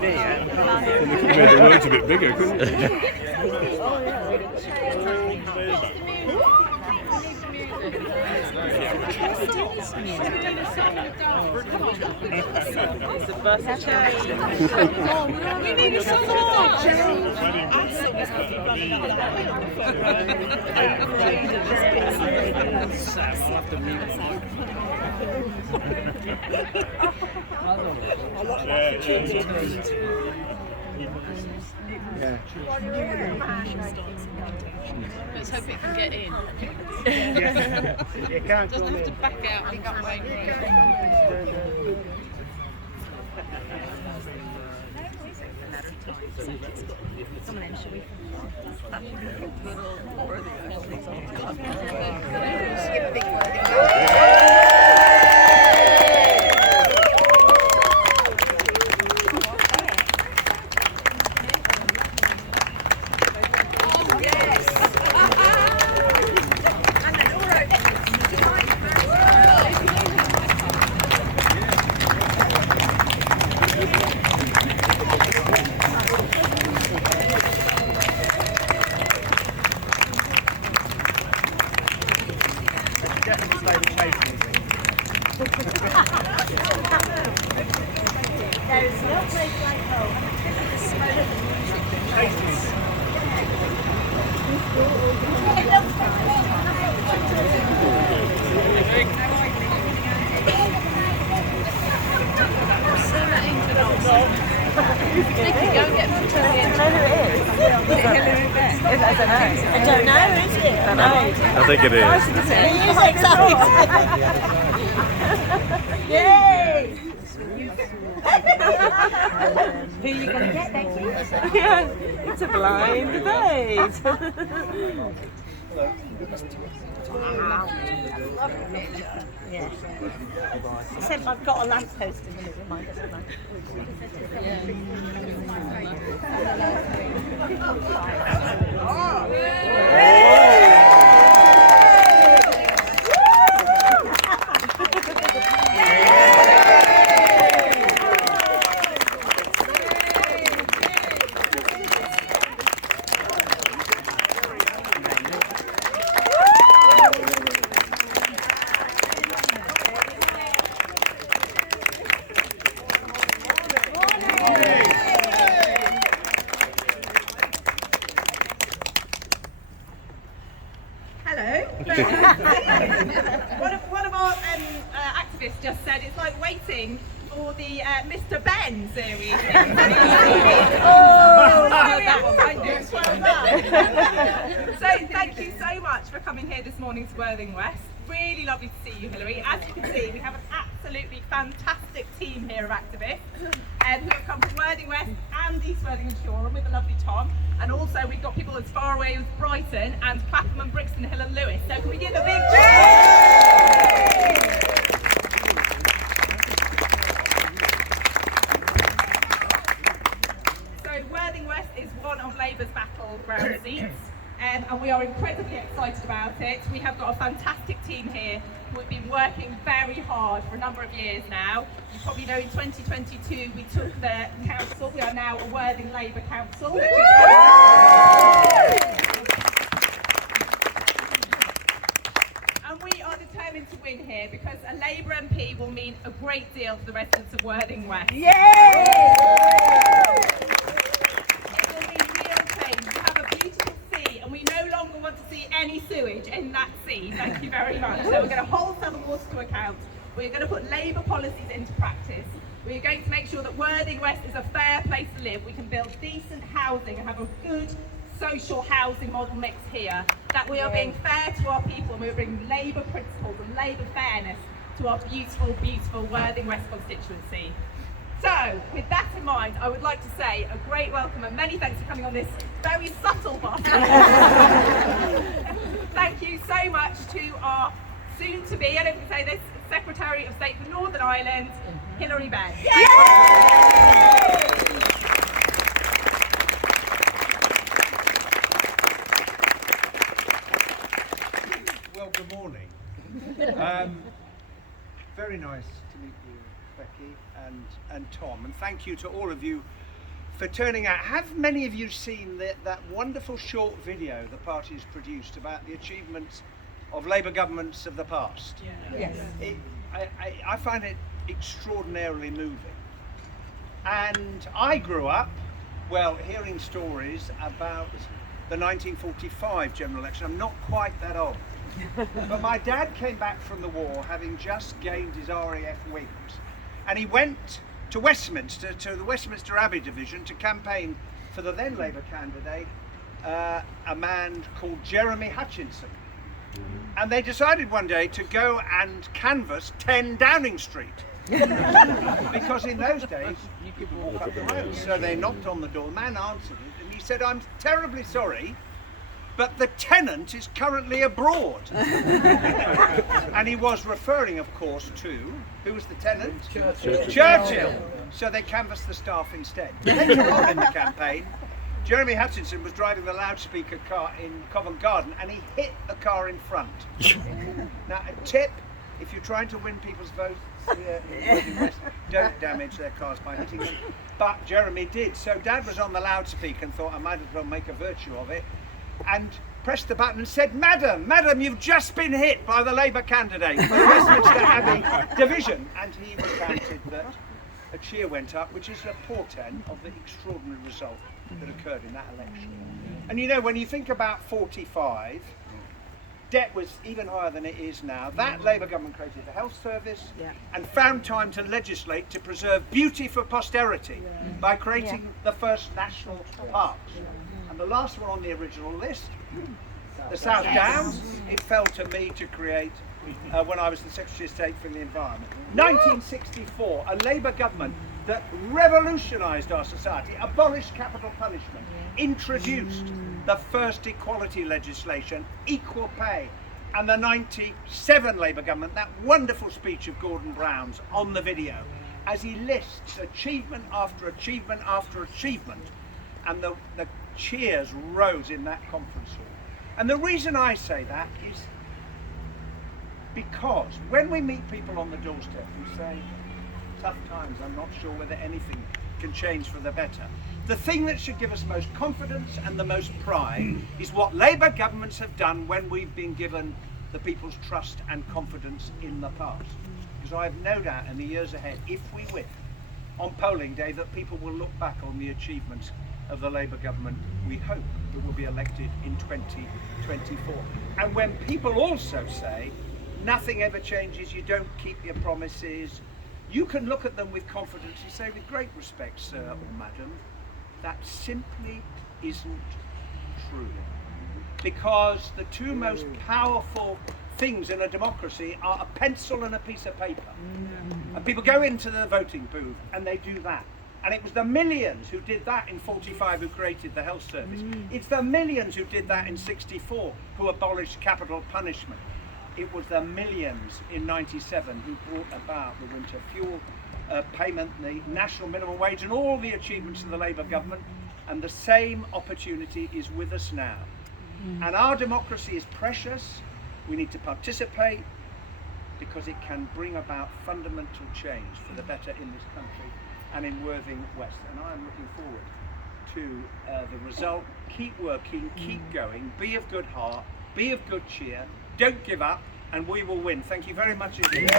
made the words a bit bigger, couldn't you? We need a song Let's hope it can get in. It can't Doesn't have to back out. Pick up my Some of them should we? There's no place like home. Nicky, go and get them to turn the engine. I don't know, is it? I I think it is. Yay! Who are you going to get, Becky? Yeah, it's a blind date. Yeah. Except I've got a lamppost in the middle of mine, doesn't I? One of our activists just said it's like waiting for the Mr. Ben series. So thank you so much for coming here this morning to Worthing West. Really lovely to see you, Hilary. As you can see, we have an absolutely fantastic team here of activists who have come from Worthing West and East Worthing and Shoreham with the lovely Tom. And also we've got people as far away as Brighton and Clapham and Brixton, Hill and Lewis. So can we give a big cheer? So Worthing West is one of Labour's battleground seats. And we are incredibly excited about it. We have got a fantastic team here who have been working very hard for a number of years now. You probably know in 2022 we took the council. We are now a Worthing Labour Council, which is and we are determined to win here because a Labour MP will mean a great deal to the residents of Worthing West. Any sewage in that sea. Thank you very much. So we're going to hold Southern Water to account. We're going to put Labour policies into practice. We're going to make sure that Worthing West is a fair place to live. We can build decent housing and have a good social housing model mix here. That we are being fair to our people and we're bringing Labour principles and Labour fairness to our beautiful, beautiful Worthing West constituency. So, with that in mind, I would like to say a great welcome and many thanks for coming on this very subtle bus. Thank you so much to our soon-to-be, I don't think say this, Secretary of State for Northern Ireland, Hilary Benn. Well, good morning. Very nice to meet you Becky and Tom, and thank you to all of you for turning out. Have many of you seen that wonderful short video the party has produced about the achievements of Labour governments of the past? Yes. I find it extraordinarily moving. And I grew up, well, hearing stories about the 1945 general election. I'm not quite that old. But my dad came back from the war having just gained his RAF wings. And he went to Westminster, to the Westminster Abbey division, to campaign for the then Labour candidate, a man called Jeremy Hutchinson. And they decided one day to go and canvass 10 Downing Street. Because in those days, you could walk up the road. So they knocked on the door, the man answered it, and he said, "I'm terribly sorry, but the tenant is currently abroad." And he was referring, of course, to, who was the tenant? Churchill. So they canvassed the staff instead. Later on in the campaign, Jeremy Hutchinson was driving the loudspeaker car in Covent Garden and he hit a car in front. Now, a tip, if you're trying to win people's votes here in Worthing West, don't damage their cars by hitting them. But Jeremy did. So Dad was on the loudspeaker and thought, I might as well make a virtue of it, and pressed the button and said, Madam, you've just been hit by the Labour candidate for the Westminster Abbey division. And he recounted that a cheer went up, which is a portent of the extraordinary result that occurred in that election. And you know, when you think about 45, debt was even higher than it is now. That Labour government created the health service and found time to legislate to preserve beauty for posterity by creating the first national parks. And the last one on the original list, the South Downs, it fell to me to create when I was the Secretary of State for the Environment. 1964, a Labour government that revolutionised our society, abolished capital punishment, introduced the first equality legislation, equal pay, and the 97 Labour government, that wonderful speech of Gordon Brown's on the video, as he lists achievement after achievement after achievement, and the cheers rose in that conference hall. And the reason I say that is because when we meet people on the doorstep who say, tough times, I'm not sure whether anything can change for the better, the thing that should give us most confidence and the most pride is what Labour governments have done when we've been given the people's trust and confidence in the past. Because I have no doubt in the years ahead, if we win on polling day, that people will look back on the achievements of the Labour government we hope that will be elected in 2024. And when people also say nothing ever changes, you don't keep your promises, you can look at them with confidence and say, with great respect, sir or madam, that simply isn't true. Because the two most powerful things in a democracy are a pencil and a piece of paper. And people go into the voting booth and they do that. And it was the millions who did that in 45 who created the health service. It's the millions who did that in 64 who abolished capital punishment. It was the millions in 97 who brought about the winter fuel payment, the national minimum wage, and all the achievements of the Labour government. And the same opportunity is with us now. And our democracy is precious. We need to participate because it can bring about fundamental change for the better in this country and in Worthing West. And I am looking forward to the result. Keep working, keep going, be of good heart, be of good cheer, don't give up, and we will win. Thank you very much indeed.